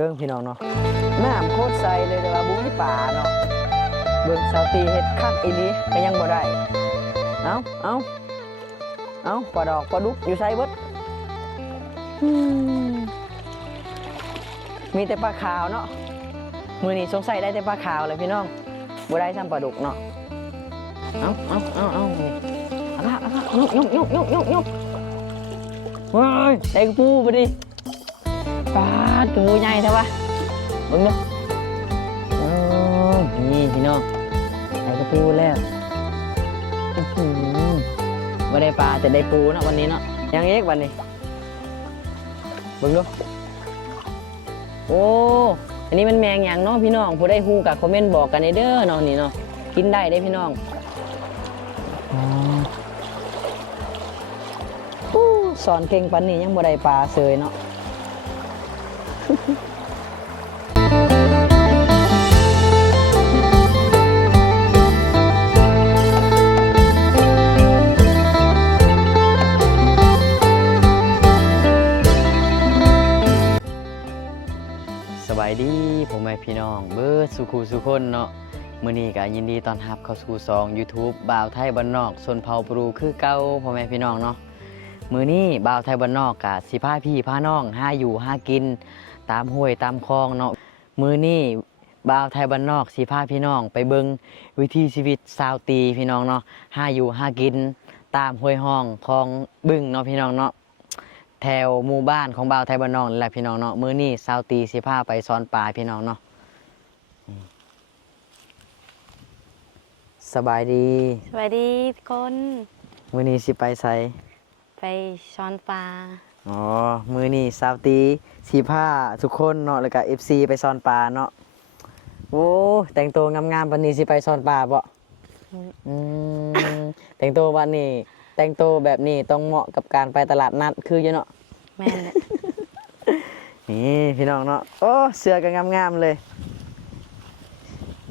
เบิ่งพี่น้องเนาะน้ำโคตรใสเลยแต่ว่าบุ้ยป่าเนาะเบิ่งสาวตีเฮ็ดคักอีหลีก็ยังบ่ได้เอาเอาเอาปลาดอกปลาดุกอยู่ไสเบิดมมีแต่ปลาขาวเนาะมือนี้สงสัยได้แต่ปลาขาวเลยพี่น้องบ่ได้ซ้ำปลาดุกเนาะเอาเอาเอาเอานี่เอาละเอาละยกยกยกยกยกยกว้ายได้กระปูไปดิปลา ตัวใหญ่ใช่ปะเบิ่งดูโอ้ยนี่พี่น้องใส่กระปูแล้วไม่ได้ปลาแต่ได้ปูนะวันนี้เนาะยังเอกวันนี้เบิ่งดูโอ้อันนี้มันแมงอย่างเนาะพี่น้องผู้ได้ฮู้กับคอมเมนต์บอกกันในเด้อเนาะนี่เนาะกินได้ได้พี่น้องอ๋ออู้สอนเก่งปันนี้ยังบ่ได้ปลาเสยเนาะ สบายดีผมแม่พี่น้อง เบิร์ดสุขูสุคนเนาะมื้อนี้ก็ยินดีตอนรับเข้าสู่ซอง YouTube บ่าวไทยบ้านนอกชนเผ่าปรูคือเก่าพ่อแม่พี่น้องเนาะมื้อนี้บ่าวไทยบ้านนอกกะสิพาพี่พาน้องหาอยู่หากิน ตามห้วยตามคลองเนาะมื้อนี้บ่าวไทยบ้านนอกสิพาพี่น้องไปเบิ่งวิถีชีวิตชาวตีพี่น้องเนาะหาอยู่หากิน ตามห้วยห้องคลองบึ้งเนาะพี่น้องเนาะแถวหมู่บ้านของบ่าวไทยบ้านนอกนี่แหละพี่น้องเนาะมื้อนี้ซาวตีสิพาไปซ้อนปลาพี่น้องเนาะอืมสบายดีสวัสดีทุกคนมื้อนี้สิไปไสไปช้อนปลา อ๋อ มื้อนี้ซาวตีสิพาทุกคนเนาะแล้วก็ FC ไปซ้อนปลาเนาะโอ้แต่งตัวงามๆวันนี้สิไปซ้อนปลาบ่อืมแต่งตัววันนี้ แต่งตัวแบบนี้ต้องเหมาะกับการไปตลาดนัดคืออยู่เนาะแม่นแหละนี่พี่น้องเนาะโอ้เสื้อก็งามๆเลย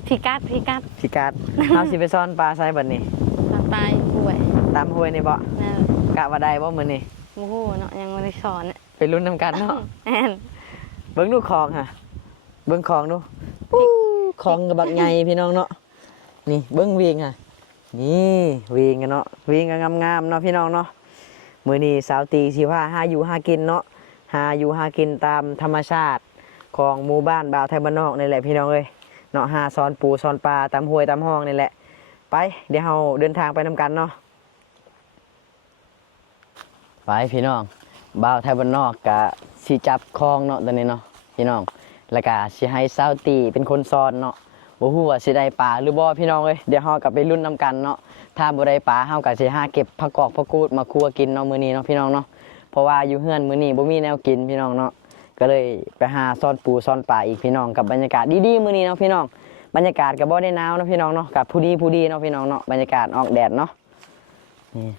พี่กัดพี่กัดพี่การ์ด เอาสิไปซ่อนปลาใส่บัดนี้ช้อนปลาป่วยตามห้วยนี่บ่นั่นกะว่าได้บ่มื้อนี้ โมโหเนาะยังไม่ได้สอนเนี่ยไปลุ้นนำกันเนาะแม่นเบิ่งดูของค่ะ เบิ่งของดูอู้ของกับบักใหญ่พี่น้องเนาะ นี่เบิ่งวิ่งค่ะ นี่วิ่งกันเนาะวิ่งกันงามๆเนาะพี่น้องเนาะ มื้อนี้สาวตีสิพาหาอยู่หากินเนาะ หาอยู่หากินตามธรรมชาติของหมู่บ้านบ่าวไทยบ้านนอกนี่แหละพี่น้องเอ้ย เนาะหาซอนปูซอนปลาตามห้วยตามห้องนี่แหละ ไปเดี๋ยวเราเดินทางไปนำกันเนาะ ไปพี่น้องบ่าวไทยบ้านนอกกะสิจับคลองเนาะตอนนี้เนาะพี่น้องแล้วก็สิให้เสาตีเป็นคนสอนเนาะบ่ฮู้ว่าสิได้ปลาหรือบ่พี่น้องเอ้ยเดี๋ยวเฮากลับไปลุ้นนำกันเนาะถ้าบ่ได้ปลาเฮาก็สิหาเก็บผักกอกผักกูดมาคั่วกินเนาะมื้อนี้เนาะพี่น้องเนาะเพราะว่าอยู่เฮือนมื้อนี้บ่มีแนวกินพี่น้องเนาะก็เลยไปหาซ่อนปูซ่อนปลาอีกพี่น้องกับบรรยากาศดีๆมื้อนี้เนาะพี่น้องบรรยากาศก็บ่ได้หนาวเนาะพี่น้องเนาะกับผู้ดีผู้ดีเนาะพี่น้องเนาะบรรยากาศออกแดดเนาะนี่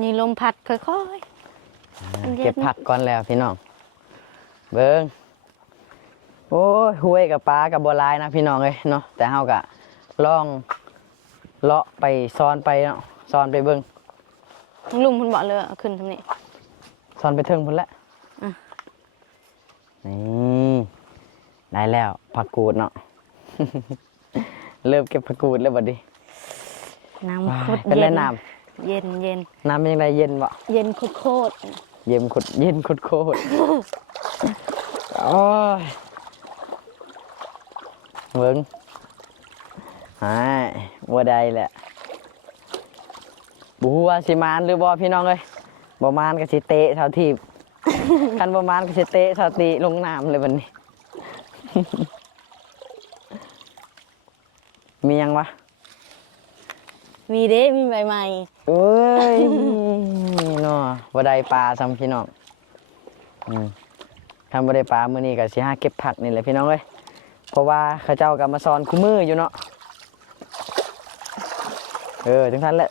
มีลมพัดค่อย เย็นเก็บผักก่อนแล้วพี่น้อง เบิ้งโอ้ยห้วยกับปลากับบัวลายนะพี่น้องเลยเนาะแต่เฮากะล่องเลาะไปซ้อนไปเนาะซ้อนไปเบิ้งๆลุงคุณบอกเลยเอาขึ้นทำนี้ซ้อนไปเทิงพุ่นละอะ นี่ได้แล้วผักกูดเนาะ เริ่มเก็บผักกูดแล้วบัดนี้น้ำว้ายคุดเป็นไรเย็นน้เย็นเย็นำน้ำเป็นยังไงเย็นบ่ เย็นโคตร เย็นขดเย็นขดโคตรโอ้ยเบิ้งหายบัวใดแหละบูว่าสิมานหรือบ่พี่น้องเอ้ยบ่มานก็สิเตะเท่าทีบคันบ่มานก็สิเตะเท่าตีลงน้ำเลยวันนี้ มียังวะๆมีเด้มีใบใหม่เอ้ย เนาะบ่ได้ปลาซ้ำพี่น้องอืมทำบ่ได้ปลามื้อนี้ก็สิหาเก็บผักนี่แหละพี่น้องเอ้ยเพราะว่าเขาเจ้าก็มาสอนคู่มืออยู่เนาะเออจังซั่นแหละ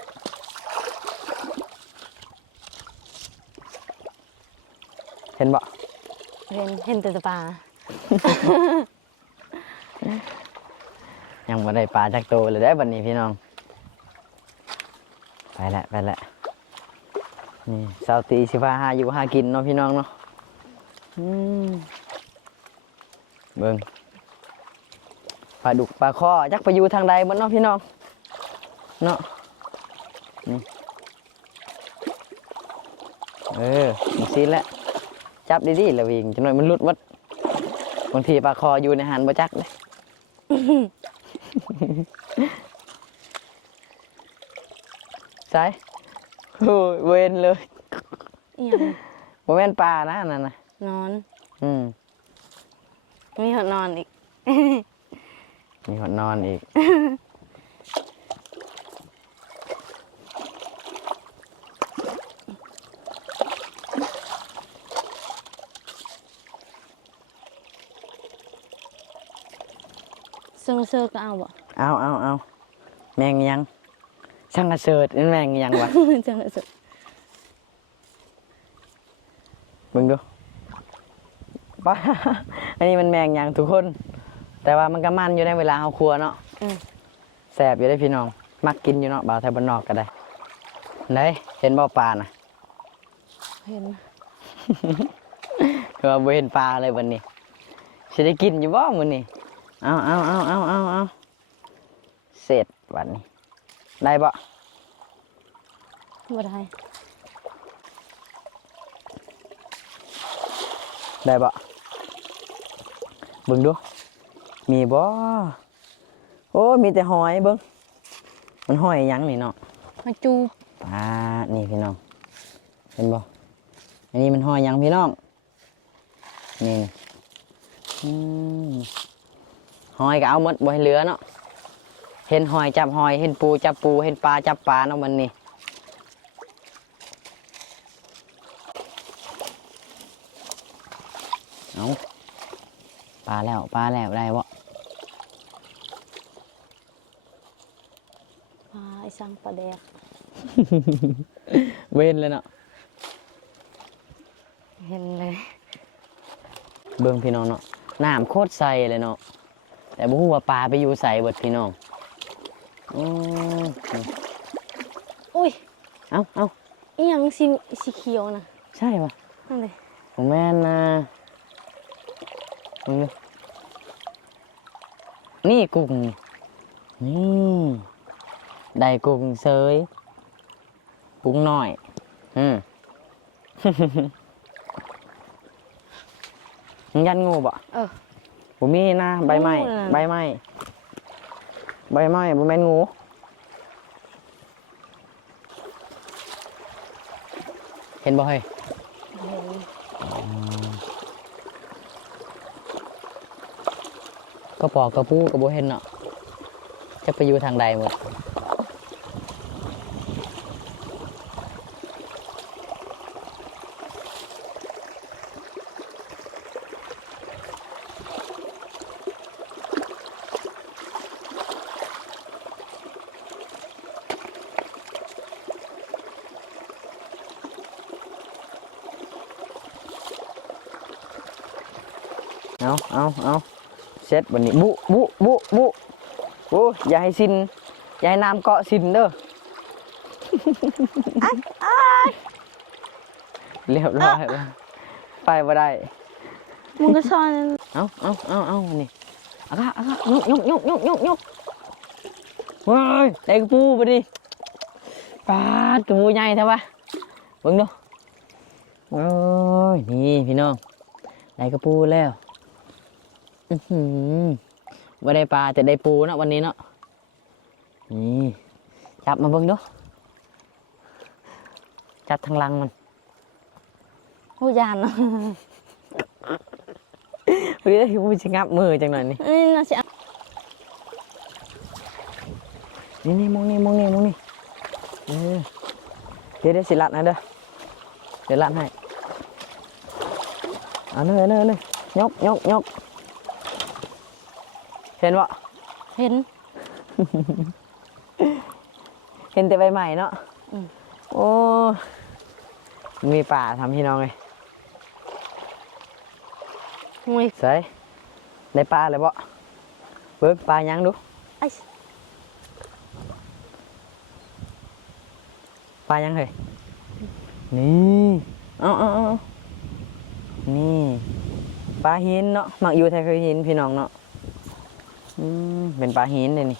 เห็นบ่เห็นเห็นแต่ปลา ยังบ่ได้ปลาจักโตวเลยได้อบัดนี้พี่น้อง ไปละไปละ นี่สาวตีสิพาหาอยู่หากินเนาะพี่น้องเนาะเบิ่งปลาดุกปลาคอจักไปอยู่ทางใดบ่เนาะพี่น้องเนาะนี่เออมันซีแหละจับดีๆล้ววิ่งจังหน่อยมันลุดหมดบางทีปลาคออยู่ในหันบ่จักเลยใช่ โอ้ยเวนเลยอีหยังบ่แม่นปลานะอันนั่นน่ะ นอนอืมมีหดนอนอีก มีหดนอนอีกเซิงเซอร์ก็เอาบ่เอาเอาเอาแมงยัง ช่างกระเสิร์ตนี่แมงยังวะเซิงเซอร์เบิ่งดูป้า อันนี้มันแมงยังทุกคน แต่ว่ามันก็มันอยู่ในเวลาเอาครัวเนาะอืมแสบอยู่ได้พี่น้อง มักกินอยู่เนาะบ่าวไทยบ้านนอกก็ได้ไหนเห็นบ่ปลาน่ะเห็นคือว่าบ่เห็นปลาเลยวันนี้สิได้กินอยู่บ่มื้อนี้เอาเอาเอาเอาเอาเอาเสร็จวันนี้ ได้บ่บ่ได้ได้บ่เบิ่งดู มีบ่โอ้มีแต่หอยเบิ่งมันหอยหยังนี่เนาะมาจูบปลานี่พี่น้อง เห็นบ่อันนี้มันหอยหยังพี่น้อง นี่นี่อืมหอยก็เอาหมดบ่ให้เหลือเนาะ เห็นหอยจับหอย เห็นปูจับปู เห็นปลาจับปลาเนาะมันนี่เอาปลาแล้วปลาแล้วได้บ่ปลาไอ้สังปลาแดก เว้นเลยเนาะเห็นเลย เบิ่งพี่น้องเนาะน้ำโคตรใสเลยเนาะแต่บ่ฮู้ว่าปลาไปอยู่ใสเบิดพี่น้อง อืมอุ้ยเอ้าเอ้าอีหยังสีสีเขียวนะใช่ปะนั่นเลยผมแม่นนะมึงดูนี่กุ้งนี่ได้กุ้งเซยกุ้งน้อย อืมมึงยันงูบ่เออผมมีนะใบไม้งูน่ะใบไม้ ใบไม้บ่แม่นงูเห็นบ่เฮ้ยก็ปอกกระปู้กระโบเห็นเนาะจะไปอยู่ทางใดหมด เอาเอาเอาเสร็จวันนี้บุบุบุบุโอ้อย่าให้สินอย่าให้น้ำเกาะสินเด้อเรียบร้อยแล้วไปบ่ได้มึงก็ซ่อนเอาเอาเอาเอานี่เอาค่ะเอาค่ะยกยกยกยกยกยกว้ายได้กระปูไปดิปาดกระปูใหญ่แท้ปะเบิ่งดูโอ้ยนี่พี่น้องได้กระปูแล้ว อือหือว่าได้ปลาแต่ได้ปูเนาะวันนี้เนาะนี่จับมาเบิ่งดูจับทางหลังมันผู้ยานเนาะเฮ้ยกูจะงับมือจังหน่อยนี่นี่น่าสิเอานี่นี่มองนี่มองนี่มองนี่เออเดี๋ยวเดี๋ยวสิลัดนะเด้อเดี๋ยวลัดให้เอาเนยเนยเนยยกยกยก เห็นวะเห็น เห็นแต่ใบใหม่เนาะอืม โอ้มีป่าทำพี่น้องเลยมวยใส่ในปลาเลยบ่เบิ้งปลายังดูไอ้ปลายังเหรนี่เอาเอาเอาเอานี่ปลาหินเนาะมักอยู่แถวหินพี่น้องเนาะ อืมเป็นปลาหินเลยนี่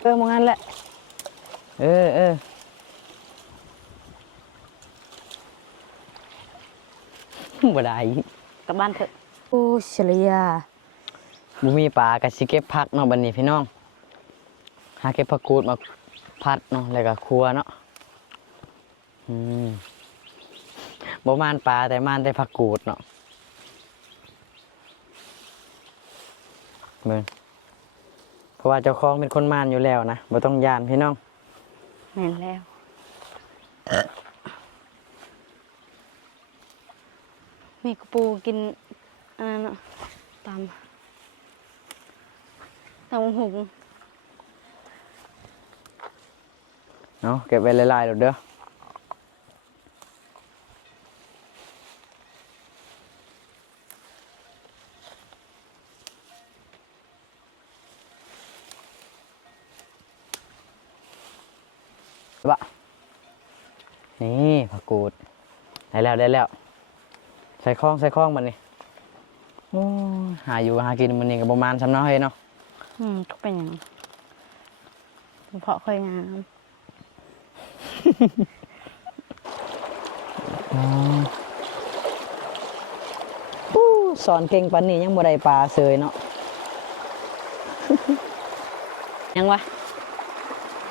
เออมองงั้นแหละ เออเออบ่ได้กลับบ้านเถอะโอ้เฉลียบ่มีปลากะสิเก็บผักเนาะบัดนี้พี่น้อง หาเก็บผักกูดมาผัดเนาะแล้วก็ครัวเนาะอืม บ่มานปลาแต่มานแต่ผักกูดเนาะเบิ่งเพราะว่าเจ้าของเป็นคนมานอยู่แล้วนะบ่ต้องย่านพี่น้องแม่นแล้วมีกระปูกินอันนั้นอะตามตามหุง เนาะเก็บไว้หลายๆเดี๋ยวเด้อ วะนี่ผักกูด ได้แล้วได้แล้ว ใส่ข้องใส่ข้องมันนี่โอ้ยหาอยู่หากินมันนี่กับประมาณสำเนาะเฮ้ยเนาะอืมก็เป็นอย่างเพาะค่อยงามอู้สอนเก่งปันนี้ยังบ่ได้ปลาเสยเนาะยังวะ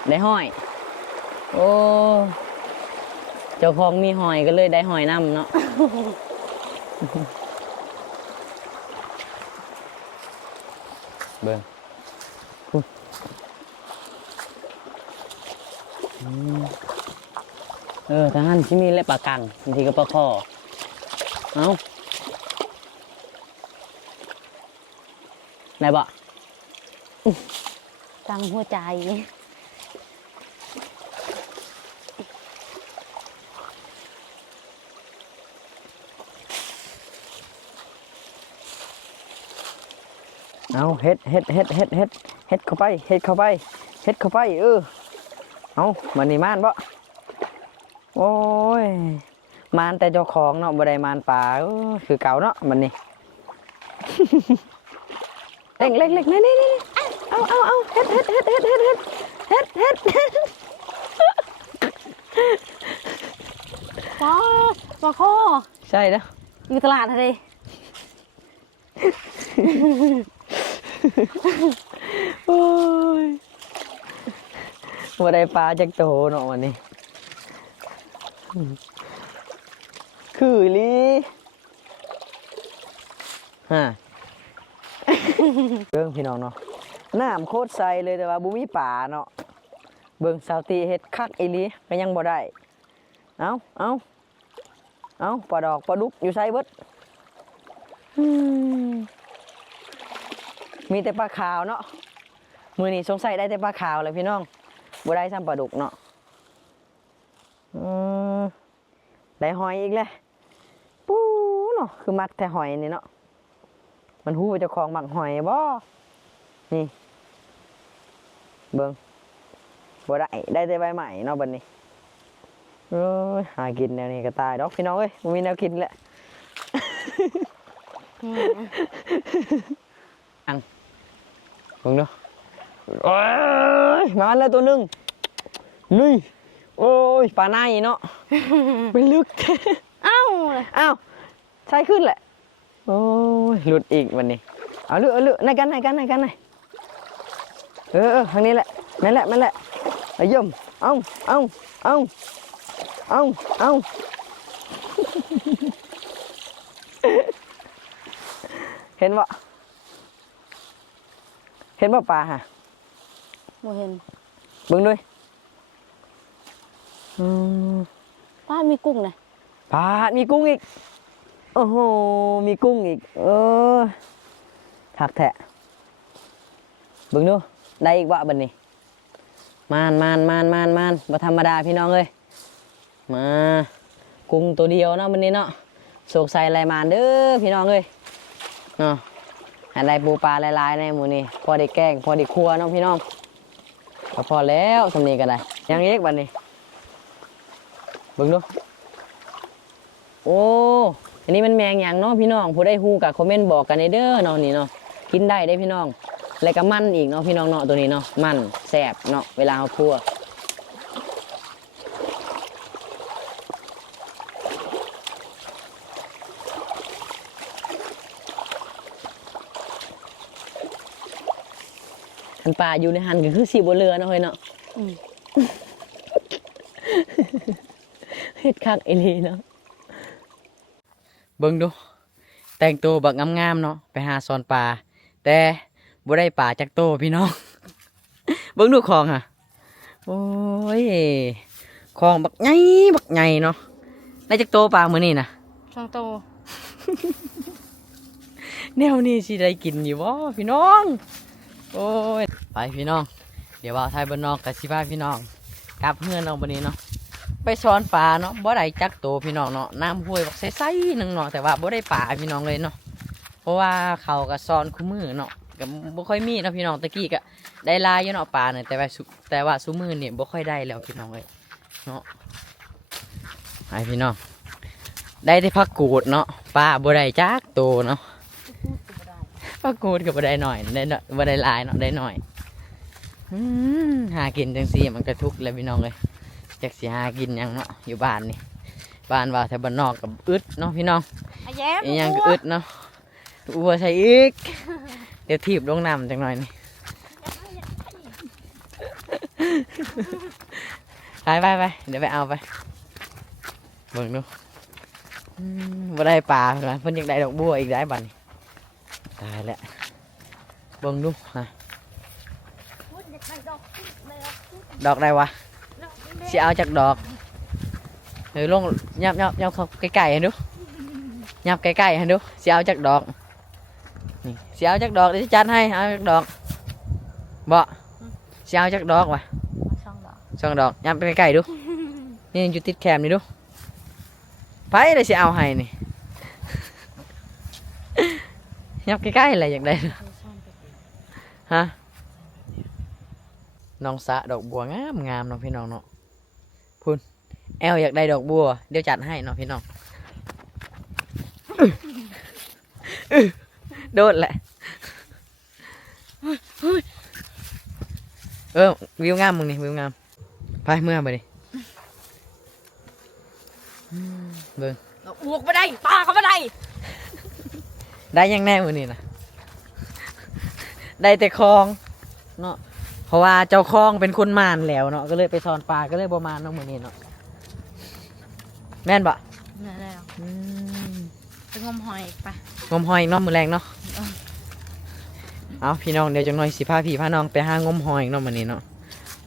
ได้ห้อย โอ้เจ้าของมีหอยก็เลยได้หอยน้ำเนาะเบิ่งอุ๊ยอืมเออทางนั้นที่มีเล็บปลากังบางทีก็ปลาคอเอาไหนบ่ตั้งหัวใจ เอาเฮ็ดเฮ็ดเฮ็ดเฮ็ดเฮ็ดเฮ็ดเข้าไปเฮ็ดเข้าไปเฮ็ดเข้าไปเออเอามันนี่มานบ่โอ้ยมานแต่เจ้าของเนาะบ่ได้มานป่าเออคือเก่าเนาะมันนี่เล็กเล็กเล็กนี่นี่นี่เอาเอาเอาเฮ็ดเฮ็ดเฮ็ดเฮ็ดเฮ็ดเฮ็ดเฮ็ดเฮ็ดเฮ็ดว้าปลาข้อใช่เด้ออยู่ตลาดอะไร โอ้ยบ่ได้ปลาจักโตเนาะวันนี้ คืออีหลีฮะเบิ่องพี่น้องเนาะน้ำโคตรใสเลยแต่ว่าบุมีป่าเนาะเบิ่งสาวตีเฮ็ดคักอีลีก็ยังบ่ได้ เอาเอาเอาปลาดอกปลาดุกอยู่ไสเบิดอืม มีแต่ปลาขาวเนาะมือนี้สงสัยได้แต่ปลาขาวเลยพี่น้องบ่ได้ซ้ำปลาดุกเนาะอืมได้หอยอีกเลยปู้เนาะคือมักแต่หอยนี่เนาะมันหู้ว่าเจ้าของหมักหอยบ่นี่ เบิ่งบ่ได้ได้แต่ใบใหม่เนาะบัดนี้เอ้ยหากินแนวนี้ก็ตายดอกพี่น้องเอ้ยบ่มีแนวกินแหละอัง เบิ่งดูโอ้ยมาแล้วตัวหนึงนี่โอ้ยปลาในเนาะเป็นลึกเอ้าอ้าวใช่ขึ้นแหละโอ้ยหลุดอีกวันนี้เอาเลือกเอาเลือกในกันในกันในกันในเออเออทางนี้แหละนั่นแหละนั่นแหละเอาเยี่ยมเอาเอาเอาเอาเอาเห็นบ่ เห็นบ่ปลาฮะโมเห็นเบิ่งด้วยอืมป้ามีกุ้งเลยปลามีกุ้งอีก โอ้โห มีกุ้งอีก เออถักแทะเบิ่งดูได้อีกวะบันนี้มานมานมานมานมานบ่ธรรมดาพี่น้องเอ้ยมา กุ้งตัวเดียวเนาะบันนี้เนาะโศกใส่ลายมานเด้อพี่น้องเอ้ยเนาะ อะไรปูปลาลายๆในหมูนี่พอได้แกงพอได้ครัวเนาะพี่น้องก็พอแล้วสำนีกันได้ยังเอกบันนี้บิ่งดูโอ้อันนี้มันแมงอย่างเนาะพี่น้องผู้ได้ฮู้กับคอมเมนต์บอกกันในเด้อเนาะนี่เนาะกินได้ได้พี่น้องแล้วก็มันอีกเนาะพี่น้องเนาะตัวนี้เนาะมันแซ่บเนาะเวลาเอาคั่ว คันปลาอยู่ในหันก็คือสีบนเรือเนาะเฮ้ยเนาะอืมเฮ็ดคักเอหลีเนาะเบิ่งดู แต่งตัวบักงามๆเนาะไปหาซอนปลาแต่บ่ได้ปลาจักโตพี่น้อง เบิ่งดูของอะ โอ้ยของบักใหญ่บักใหญ่เนาะได้จักโตปลามื้อนี้น่ะช่องโตแนวนี้สิได้กินอยู่บ่พี่น้อง โอ้ย ไปพี่น้อง เดี๋ยวว่าไทยบ้านนอกกับสิพาพี่น้องกลับเฮือนน้องบันนี้เนาะ ไปสอนปลาเนาะ บ่ได้จักโตพี่น้องเนาะ น้ำห้วยบักใสๆหนึงเนาะ แต่ว่าบ่ได้ปลาพี่น้องเลยเนาะ เพราะว่าเขาก็สอนคู่มือเนาะก็บ่ค่อยมีเนาะพี่น้องตะกี้ก็ได้ลายอยู่เนาะปลาเนี่ยแต่ว่าแต่ว่าซุมือเนี่ยบ่ค่อยได้แล้วพี่น้องเลยเนาะไปพี่น้อง ได้แต่พักกูดเนาะปลาบ่ได้จักโตเนาะ ปลากูดก็บ่ได้หน่อยได้หน่อยบ่ได้หลายเนาะได้หน่อยอืมหากินจังซี่มันก็ทุกข์แล้วพี่น้องเลยจักสิหากินหยังเนาะอยู่บ้านนี่บ้านว่าแถวบ้านนอกกับอึดเนาะพี่น้องอาแย้มอีหยังก็อึดเนาะอัวใส่อีก เดี๋ยวถีบลงน้ำจังหน่อยนี่ไปไปไปเดี๋ยวไปเอาไปเบิ่งดูอืมบ่ได้ปลาเพิ่นว่าเพิ่นอยากได้ดอกบัวอีกได้บัดนี้ ตายแล้วเบิ่งดูฮะดอกใดวะสิเอาจากดอกเฮ้ยลงยับยับยับเข้าใกล้ๆให้ดูยับใกล้ๆให้ดูสิเอาจากดอกนี่สิเอาจากดอกเดี๋ยวสิจัดให้เอาจากดอกบ่สิเอาจากดอกวะช่องดอกสองดอกยับไปใกล้ๆดูนี่อยู่ติดแคมนี่ดูไปเลยสิเอาให้นี่ ยับใกล้ๆอะไรอยากได้นะฮะน้องสะดอกบัวงามงามๆเน้องพี่น้องเนาะพุ่นแอลอยากได้ดอกบัว เดี๋ยวจัดให้เนาะพี่น้องโดดแหละเออวิวงามมึงนี่วิวงามไปเมื่อไปดิอืมเบิ่งบวกไม่ได้ปลาเขาไม่ได้ ได้ยังแน่มือนี่นะได้แต่คลองเนาะเพราะว่าเจ้าคลองเป็นคนมานแล้วเนาะก็เลยไปซอนปลาก็เลยประมาณเนาะมือนี้เนาะแม่นบะนั่นแล้วอืมไปงมหอยอีกไปงมหอยเนาะมือแรงเนาะเออเอาพี่น้องเดี๋ยวจังหน่อยสิพาพี่พาน้องไปหางมหอยเนาะมือนี้เนาะ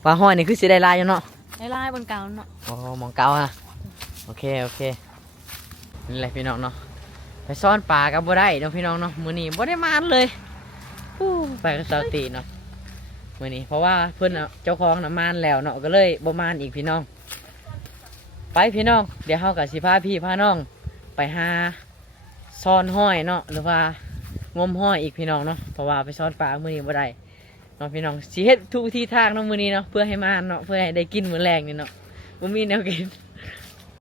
ปลาหอยนี่คือสิได้หลายอยู่เนาะได้ไล่บนเก่าเนาะโอ้หมองเก่าอะโอเคโอเคนี่แหละพี่น้องเนาะ ไปซ่อนปลากับบ่ได้เนาะพี่น้องเนาะมือนี้บ่ได้มานเลยฮู้ไปกับสาวตีเนาะมือนี้เพราะว่าเพื่อนน่ะเจ้าของน่ะมานแล้วเนาะก็เลยบ่มานอีกพี่น้อง ไปพี่น้อง เดี๋ยวเฮากับสิพาพี่พาน้อง ไปหาซ่อนห้อยเนาะหรือว่างมห้อยอีกพี่น้องเนาะเพราะว่าไปซ่อนปลามือนี้บ่ได้เนาะพี่น้องสิเฮ็ดทุกที่ทางเนาะมือนี้เนาะเพื่อให้มานเนาะเพื่อให้ได้กินมื้อแรงนี่เนาะบ่มีแนวกิน